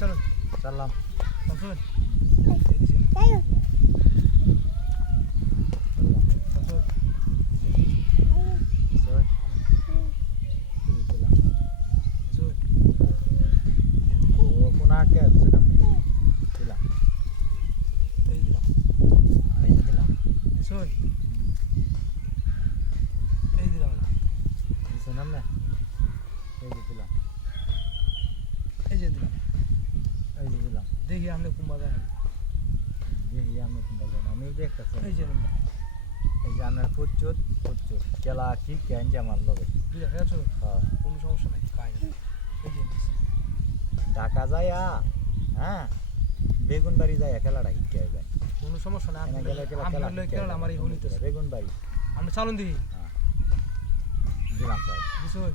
চলো চললাম শামসুন শোন এই দিলাম না এই যে দিলাম দেখি আপনি কুম্বা দেন আমি দেখতেছি এই যে নাম্বার এই যে আপনার প্রচুর খেলা কি কেন যে আমার লগে বুঝা গেছো কোনো সমস্যা নাই কাই না এই যে দিছি ঢাকা যায় হ্যাঁ বেগুনবাড়ি যায় খেলাটা শিখতে হবে কোনো সমস্যা নাই এনে গেলে আপনার লই খেলা আমার এই হলিতেছে বেগুনবাড়ি আমরা চালুন দিই হ্যাঁ দিলাম স্যার দিছুন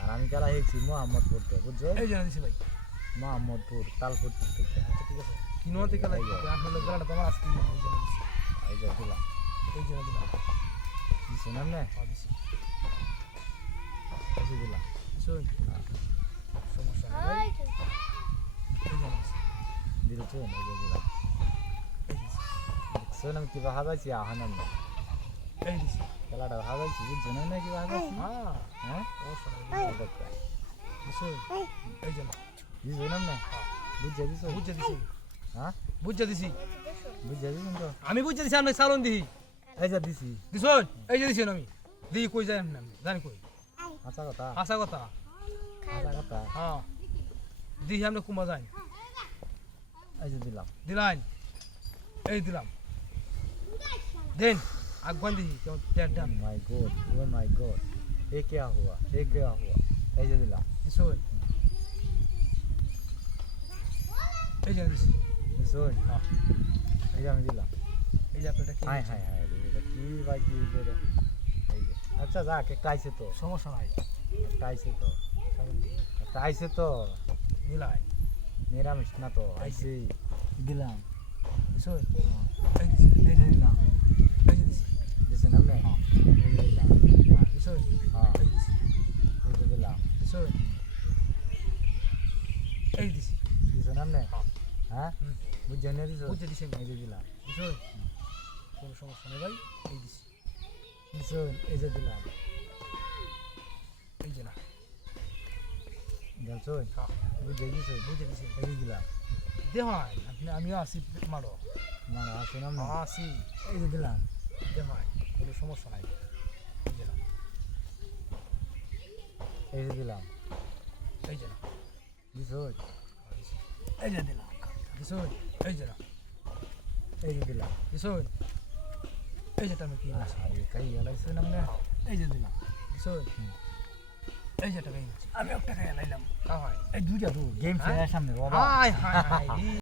আর আমি খেলা শিখছি মোহাম্মদপুর থেকে বুঝছো এই যে দিছি ভাই মোহাম্মদপুর তালপুর থেকে আচ্ছা ঠিক আছে কিনোয়া থেকে খেলা আপনার লই খেলাটা তোমার আজকে এই যে দিছি এই যে দিলাম এই যে দিলাম দিছো না নে দিছি এই যে দিলাম দিছুন সমস্যা নাই এই যে দিছি দিলছো এই যে দিলাম এই দিছি দেখছো না কিবা হাজাইছি আহানাম এই দিছি খেলাটা হাজাইছি বুঝছো না কিবা হাজাইছি হ্যাঁ সমস্যা নাই দিছুন এই যে দিছো না বুঝছে দিছো বুঝে দিছি হ্যাঁ বুঝে দিছি বুঝছে দিছো তো আমি বুঝে দিছি আপনি চালুন দিই এই যে দিছি দিছুন এই যে দিছি আমি দিই কই যায় আপনি জানি কই আচ্ছা কথা আশা কথা হ্যাঁ দিই আপনি কুম্বা যাই এই যে দিলাম দিলাইন এই দিলাম দেন আগুন দিই কেমন প্যাট ডান oh my god ये क्या हुआ এই যে দিলাম দিছুন এই যে দিছি দিছুন এই যে আমি দিলাম এই যে আপনাটা কি হাই এটা কি ভাই কি করে এই যে আচ্ছা যাক একটা আইছে তো সমস্যা নাই একটা আইছে তো দিলাই নিরামিষ না তো আইছে দিলাম দিছুন এই যে দিলাম এই যে দিছি দিছেন আপনি এই যে দিলাম দিছুন হ্যাঁ এই দিছি এই যে দিলাম দিছুন এই দিছি দিছেন আপনি হ্যাঁ হুম বুঝছেন না দিছো বুঝে দিছি এই যে দিলাম দিছুন কোনো সমস্যা নেই ভাই এই দিছি দিছুন এই যে দিলাম এই যে না গেলছুন হ্যাঁ বুঝে দিছো বুঝে দিছি এই যে দিলাম দেখাই আপনি আমিও আসি মারো মানে আসুন আপনি আসি এই যে দিলাম দেখাই কোনো সমস্যা নাই এই যে না এই যে দিলাম এই যে না দিছুন এই যে দিলাম দিছুন এই যে না এই যে দিলাম দিছুন এই যে টাকা কি আছে আরে কাই এলাইছেন আপনি এই যে দিলাম দিছুন এই যে টাকা আমি একটা টাকা লাইলাম কা হয় এই দুইটা তো গেম খেলার সামনে বাবা হাই হাই হাই